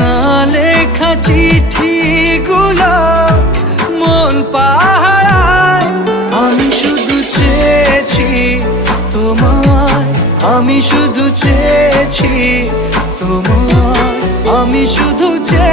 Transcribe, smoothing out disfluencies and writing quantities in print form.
না লেখা চিঠিগুলো মন পাহারায়। আমি শুধু চেয়েছি তোমায়, আমি শুধু চেয়েছি তোমায়, আমি শুধু চেয়েছি